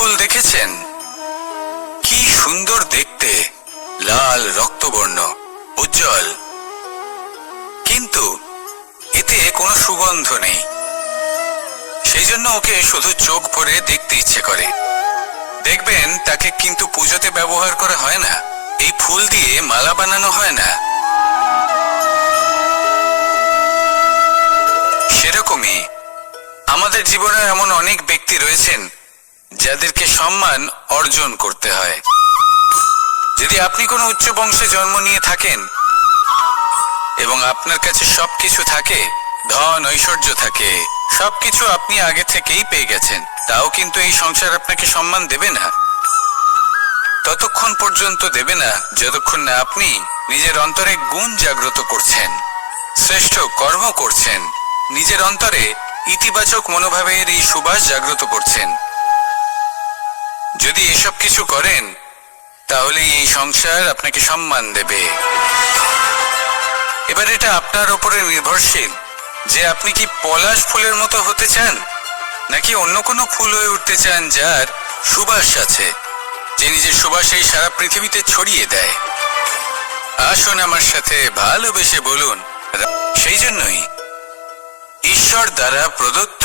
ফুল দেখেছেন? কি সুন্দর দেখতে। লাল রক্তবর্ণ, উজ্জ্বল। কিন্তু এতে কোনো সুগন্ধ নেই। সেই জন্য ওকে শুধু চোখ ভরে দেখতে ইচ্ছে করে। দেখবেন তাকে কিন্তু পুজোতে ব্যবহার করা হয় না। এই ফুল দিয়ে মালা বানানো হয় না। সেরকমই আমাদের জীবনে এমন অনেক ব্যক্তি রয়েছেন যাদেরকে সম্মান অর্জন করতে হয়। যদি আপনি কোনো উচ্চ বংশে জন্ম নিয়ে থাকেন এবং আপনার কাছে সবকিছু থাকে, ধন, ঐশ্বর্য থাকে, সবকিছু আপনি আগে থেকেই পেয়ে গেছেন, তাও কিন্তু এই সংসার আপনাকে সম্মান দেবে না। ততক্ষণ পর্যন্ত দেবে না যতক্ষণ না আপনি নিজের অন্তরে গুণ জাগ্রত করছেন, শ্রেষ্ঠ কর্ম করছেন, নিজের অন্তরে ইতিবাচক মনোভাবের এই সুবাস জাগ্রত করছেন। যদি এসব কিছু করেন, তাহলে এই সংসার আপনাকে সম্মান দেবে। এবার এটা আপনার উপরে নির্ভরশীল। যে আপনি কি পলাশ ফুলের মতো হতে চান, নাকি অন্য কোনো ফুল হয়ে উঠতে চান যার সুবাস আছে, যে নিজের সুবাস এই সারা পৃথিবীতে ছড়িয়ে দেয়? আসুন আমার সাথে ভালোবেসে বলুন, সেই জন্যই ঈশ্বর দ্বারা প্রদত্ত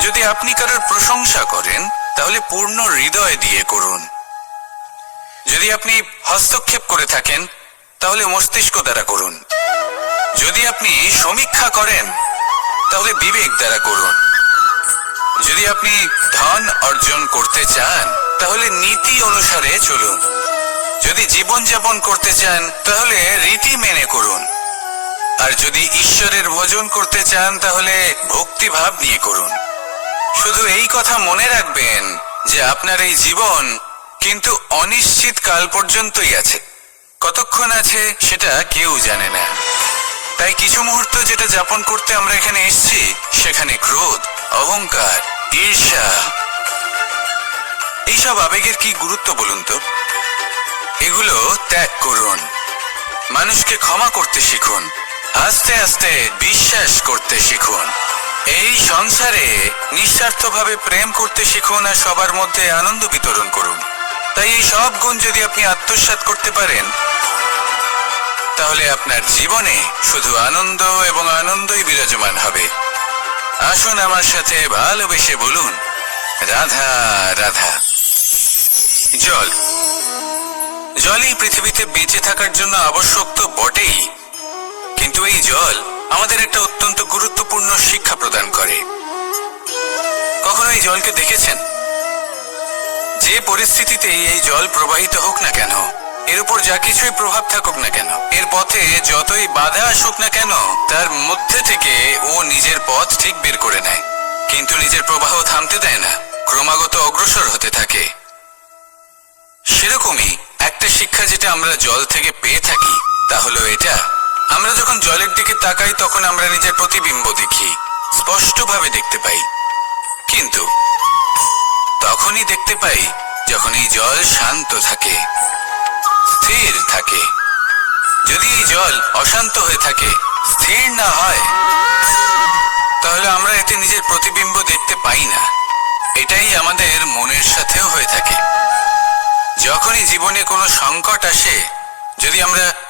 যদি আপনি কারোর প্রশংসা করেন, তাহলে পূর্ণ হৃদয় দিয়ে করুন। যদি আপনি হস্তক্ষেপ করে থাকেন, তাহলে মস্তিষ্ক দ্বারা করুন। যদি আপনি সমীক্ষা করেন, তাহলে বিবেক দ্বারা করুন। যদি আপনি ধন অর্জন করতে চান, তাহলে নীতি অনুসারে চলুন। যদি জীবন যাপন করতে চান, তাহলে রীতি মেনে করুন। আর যদি ঈশ্বরের ভোজন করতে চান, তাহলে ভক্তিভাব নিয়ে করুন। শুধু এই কথা মনে রাখবেন যে আপনার এই জীবন কিন্তু অনিশ্চিত কাল পর্যন্তই আছে। কতক্ষণ আছে সেটা কেউ জানে না। তাই কিছু মুহূর্ত যেটা যাপন করতে আমরা এখানে এসেছি, সেখানে ক্রোধ, অহংকার, ঈর্ষা। এইসব আবেগের কি গুরুত্ব বলুন তো? এগুলো ত্যাগ করুন। মানুষকে ক্ষমা করতে শিখুন। আস্তে আস্তে বিশ্বাস করতে শিখুন। এই সংসারে নিঃস্বার্থভাবে প্রেম করতে শিখুন আর সবার মধ্যে আনন্দ বিতরণ করুন তাই এই সব গুণ যদি আপনি আত্মসাৎ করতে পারেন, তাহলে আপনার জীবনে শুধু আনন্দ এবং আনন্দই বিরাজমান হবে। আসুন আমার সাথে ভালোবেসে বলুন, রাধা রাধা। জল। জলই পৃথিবীতে বেঁচে থাকার জন্য আবশ্যক তো বটেই, কিন্তু এই জল আমাদের একটা অত্যন্ত গুরুত্বপূর্ণ শিক্ষা প্রদান করে। কখনো এই জলকে দেখেছেন? যে পরিস্থিতিতেই এই জল প্রবাহিত হোক না কেন, এর উপর যা কিছুই প্রভাব থাকুক না কেন, এর পথে যতই বাধা আসুক না কেন, তার মধ্যে থেকে ও নিজের পথ ঠিক বের করে নেয়। কিন্তু নিজের প্রবাহ থামতে দেয় না, ক্রমাগত অগ্রসর হতে থাকে। সেরকমই একটা শিক্ষা যেটা আমরা জল থেকে পেয়ে থাকি, তা হলো এটা। আমরা যখন জলের দিকে তাকাই, তখন আমরা নিজের প্রতিবিম্ব দেখি, স্পষ্টভাবে দেখতে পাই। কিন্তু তখনই দেখতে পাই যখন এই জল শান্ত থাকে, স্থির থাকে। যদি এই জল অশান্ত হয়ে থাকে, স্থির না হয়, তাহলে আমরা এতে নিজের প্রতিবিম্ব দেখতে পাই না। এটাই আমাদের মনের সাথেও হয়ে থাকে। যখনই জীবনে কোনো সংকট আসে, যদি আমরা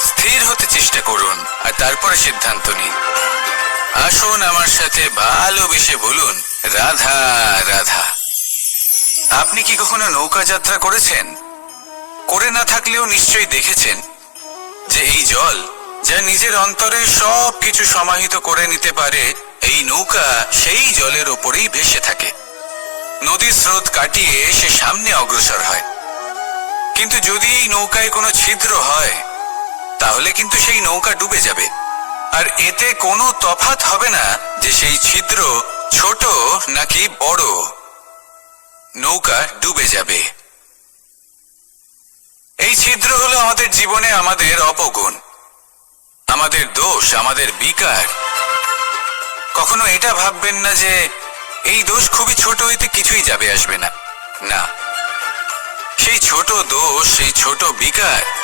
স্থির হতে চেষ্টা করুন আর তারপরে সিদ্ধান্ত নিন। আসুন আমার সাথে ভালোবেসে বলুন, রাধা রাধা, আপনি কি কখনো নৌকা যাত্রা করেছেন? করে না থাকলেও নিশ্চয়ই দেখেছেন যে এই জল যা নিজের অন্তরে সব কিছু সমাহিত করে নিতে পারে, এই নৌকা সেই জলের ওপরেই ভেসে থাকে। নদীর স্রোত কাটিয়ে সে সামনে অগ্রসর হয়। কিন্তু যদি এই নৌকায় কোনো ছিদ্র হয় তাহলে কিন্তু সেই নৌকা ডুবে যাবে। আর এতে কোনো তফাত হবে না যে সেই ছিদ্র ছোট নাকি বড়। নৌকা ডুবে যাবে। এই ছিদ্র হলো আমাদের জীবনে আমাদের অপগুণ। আমাদের দোষ, আমাদের বিকার। কখনো এটা ভাববেন না যে এই দোষ খুবই ছোট হইতে কিছুই যাবে আসবে না। না। সেই ছোট দোষ, সেই ছোট বিকার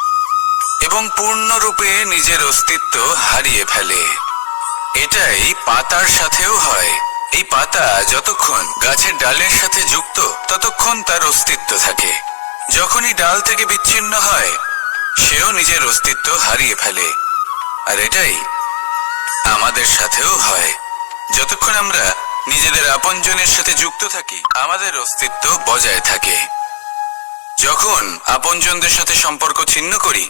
এবং পূর্ণরূপে নিজের অস্তিত্ব হারিয়ে ফেলে। এটাই পাতার সাথেও হয়। এই পাতা যতক্ষণ গাছের ডালের সাথে যুক্ত, ততক্ষণ তার অস্তিত্ব থাকে। যখনই ডাল থেকে বিচ্ছিন্ন হয়, সেও নিজের অস্তিত্ব হারিয়ে ফেলে। আর এটাই আমাদের সাথেও হয়। যতক্ষণ আমরা নিজেদের আপনজনের সাথে যুক্ত থাকি, আমাদের অস্তিত্ব বজায় থাকে। যখন আপনজনদের সাথে সম্পর্ক ছিন্ন করি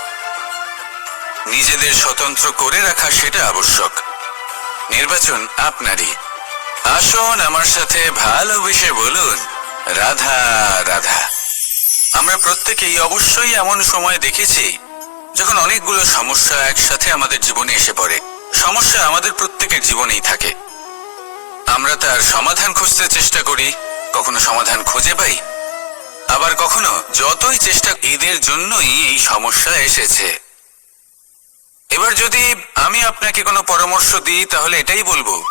নিজেদের স্বতন্ত্র করে রাখা সেটা আবশ্যক। নির্বাচন আপনারই। আসুন আমার সাথে ভালোবেসে বলুন, রাধা রাধা। আমরা প্রত্যেকেই অবশ্যই এমন সময় দেখেছি, যখন অনেকগুলো সমস্যা একসাথে আমাদের জীবনে এসে পড়ে। সমস্যা আমাদের প্রত্যেকের জীবনেই থাকে। আমরা তার সমাধান খুঁজতে চেষ্টা করি, কখনো সমাধান খুঁজে পাই। আবার কখনো যতই চেষ্টা, এদের জন্যই এই সমস্যা এসেছে। এবার যদি আমি আপনাকে কোনো পরামর্শ দিই, তাহলে এটাই বলব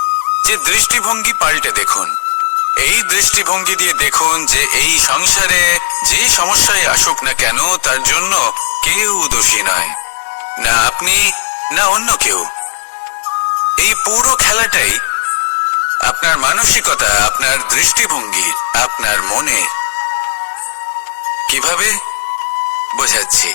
যে দৃষ্টিভঙ্গি পাল্টে দেখুন। এই দৃষ্টিভঙ্গি দিয়ে দেখুন যে এই সংসারে যে সমস্যায় আসুক না কেন, তার জন্য কেউ দোষী নয়। না আপনি, না অন্য কেউ। এই পুরো খেলাটাই আপনার মানসিকতা, আপনার দৃষ্টিভঙ্গি, আপনার মনে। কীভাবে? বোঝাচ্ছি।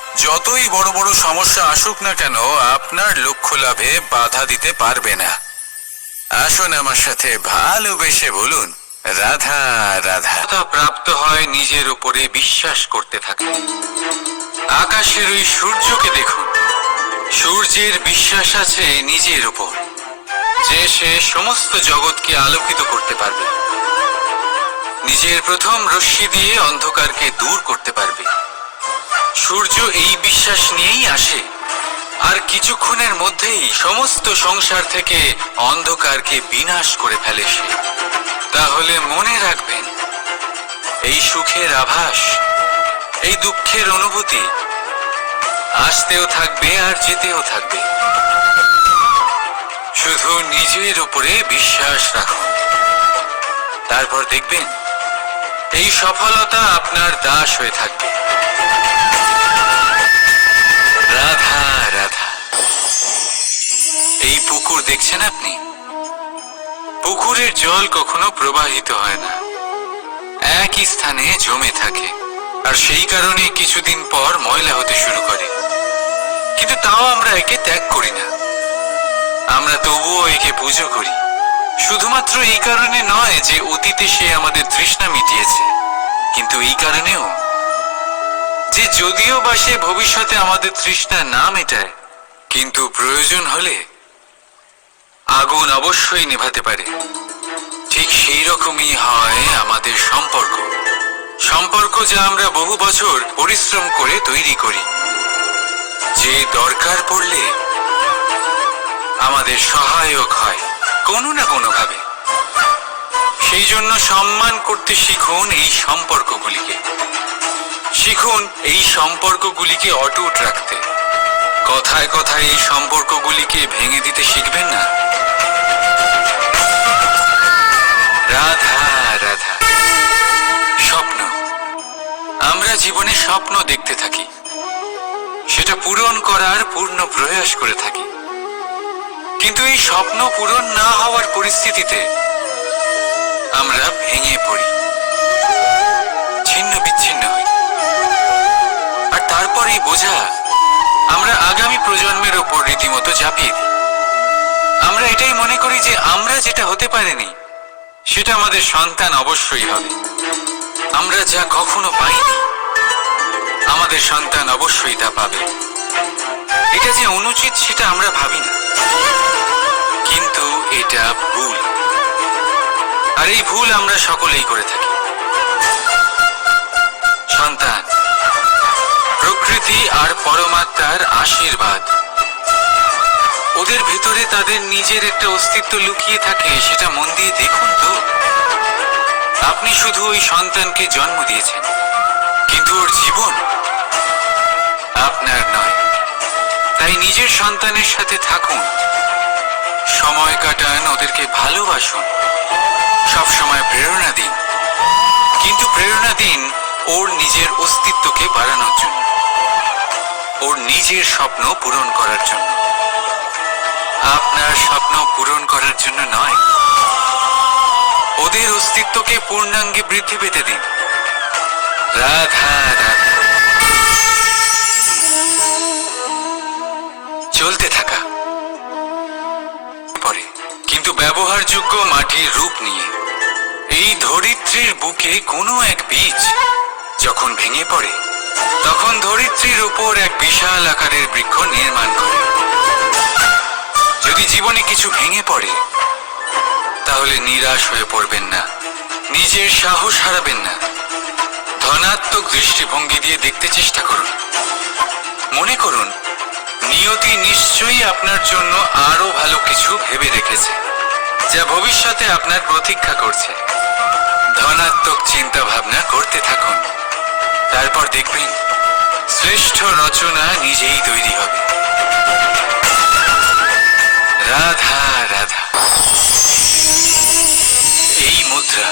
যতই বড় বড় সমস্যা আসুক না কেন, আপনার লক্ষ্য লাভে বাধা দিতে পারবে না। আসুন আমার সাথে ভালোবেসে বলুন, রাধা রাধা। প্রাপ্ত হয় নিজের উপরে বিশ্বাস করতে থাকে। আকাশের ওই সূর্যকে দেখুন। সূর্যের বিশ্বাস আছে নিজের উপর। যে সে সমস্ত জগৎকে আলোকিত করতে পারবে। নিজের প্রথম রশ্মি দিয়ে অন্ধকারকে দূর করতে পারবে। সূর্য এই বিশ্বাস নিয়েই আসে। আর কিছুক্ষণের মধ্যেই সমস্ত সংসার থেকে অন্ধকারকে বিনাশ করে ফেলে সে। তাহলে মনে রাখবেন, এই সুখের আভাস, এই দুঃখের অনুভূতি আসতেও থাকবে আর যেতেও থাকবে। শুধু নিজের উপরে বিশ্বাস রাখুন। তারপর দেখবেন, এই সফলতা আপনার দাস হয়ে থাকবে। এই পুকুর দেখছেন আপনি? পুকুরের জল কখনো প্রবাহিত হয় না। একই স্থানে জমে থাকে। আর সেই কারণে কিছুদিন পর ময়লা হতে শুরু করে। কিন্তু তাও আমরা একে ত্যাগ করি না। আমরা তবুও একে পুজো করি। শুধুমাত্র এই কারণে নয় যে অতীতে সে আমাদের তৃষ্ণা মিটিয়েছে। কিন্তু এই কারণেও। যে যদিও বা সে ভবিষ্যতে আমাদের তৃষ্ণা না মেটায়, কিন্তু প্রয়োজন হলে আগুন অবশ্যই নেভাতে পারে। ঠিক সেই রকমই হয় আমাদের সম্পর্ক। সম্পর্ক যা আমরা বহু বছর পরিশ্রম করে তৈরি করি। যে দরকার পড়লে আমাদের সহায়ক হয়, কোনো না কোনোভাবে। সেই জন্য সম্মান করতে শিখুন এই সম্পর্কগুলিকে। শিখুন এই সম্পর্কগুলিকে অটুট রাখতে। কথায় কথায় এই সম্পর্কগুলিকে ভেঙে দিতে শিখবেন না। রাধা রাধা। স্বপ্ন। আমরা জীবনে স্বপ্ন দেখতে থাকি। সেটা পূরণ করার পূর্ণ প্রয়াস করে থাকি। কিন্তু এই স্বপ্ন পূরণ না হওয়ার পরিস্থিতিতে আমরা ভেঙে পড়ি। ছিন্ন বিচ্ছিন্ন হই। আর তারপর বোঝা, আমরা আগামী প্রজন্মের ওপর রীতিমতো চাপিয়ে দিই। আমরা এটাই মনে করি যে আমরা যেটা হতে পারিনি সেটা আমাদের সন্তান অবশ্যই হবে। আমরা যা কখনো পাইনি, আমাদের সন্তান অবশ্যই তা পাবে। এটা যে অনুচিত, সেটা আমরা ভাবি না কিন্তু এটা ভুল। আর এই ভুল আমরা সকলেই করে থাকি। সন্তান, প্রকৃতি আর পরমাত্মার আশীর্বাদ। ওদের ভেতরে তাদের নিজের একটা অস্তিত্ব লুকিয়ে থাকে, সেটা মন দিয়ে দেখুন তো। আপনি শুধু ওই সন্তানকে জন্ম দিয়েছেন, কিন্তু ওর জীবন আপনার নয়। তাই নিজের সন্তানের সাথে থাকুন, সময় কাটান, ওদেরকে ভালোবাসুন সব সময় প্রেরণা দিন। কিন্তু প্রেরণা দিন ওর নিজের অস্তিত্বকে বাড়ানোর জন্য, ওর নিজের স্বপ্ন পূরণ করার জন্য। আপনার স্বপ্ন পূরণ করার জন্য নয়। ওদের অস্তিত্বকে পূর্ণাঙ্গে বৃদ্ধি পেতে দিন। রাধা চলতে থাকা। পরে, কিন্তু ব্যবহারযোগ্য মাটির রূপ নিয়ে। এই ধরিত্রীর বুকে কোনো এক বীজ যখন ভেঙে পড়ে, তখন ধরিত্রীর উপর এক বিশাল আকারের বৃক্ষ নির্মাণ করে। যদি জীবনে কিছু ভেঙে পড়ে, তাহলে নিরাশ হয়ে পড়বেন না। নিজের সাহস হারাবেন না। ধনাত্মক দৃষ্টিভঙ্গি দিয়ে দেখতে চেষ্টা করুন। মনে করুন, নিয়তি নিশ্চয়ই আপনার জন্য আরও ভালো কিছু ভেবে রেখেছে, যা ভবিষ্যতে আপনার প্রতীক্ষা করছে। ধনাত্মক চিন্তা ভাবনা করতে থাকুন। তারপর দেখবেন, শ্রেষ্ঠ রচনা নিজেই তৈরি হবে। রাধা রাধা। এই মুদ্রা।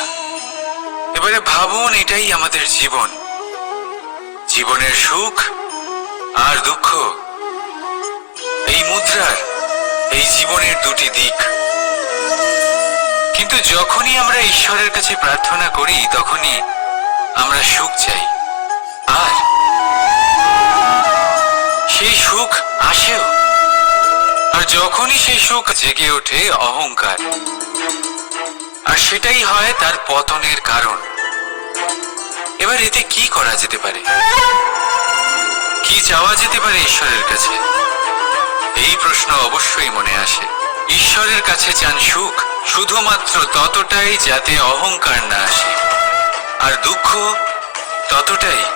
এবারে ভাবুন, এটাই আমাদের জীবন। জীবনের সুখ আর দুঃখ। এই মুদ্রার, এই জীবনের দুটি দিক। কিন্তু যখনই আমরা ঈশ্বরের কাছে প্রার্থনা করি, তখনই আমরা সুখ চাই। আর সেই সুখ আসেও। আর যখনই সেই সুখ জেগে ওঠে অহংকার। আর সেটাই হয় তার পতনের কারণ। এবার এতে কি করা যেতে পারে? কি চাওয়া যেতে পারে ঈশ্বরের কাছে? এই প্রশ্ন অবশ্যই মনে আসে। ঈশ্বরের কাছে চান সুখ, শুধুমাত্র ততটাই যাতে অহংকার না আসে। আর দুঃখ ততটাই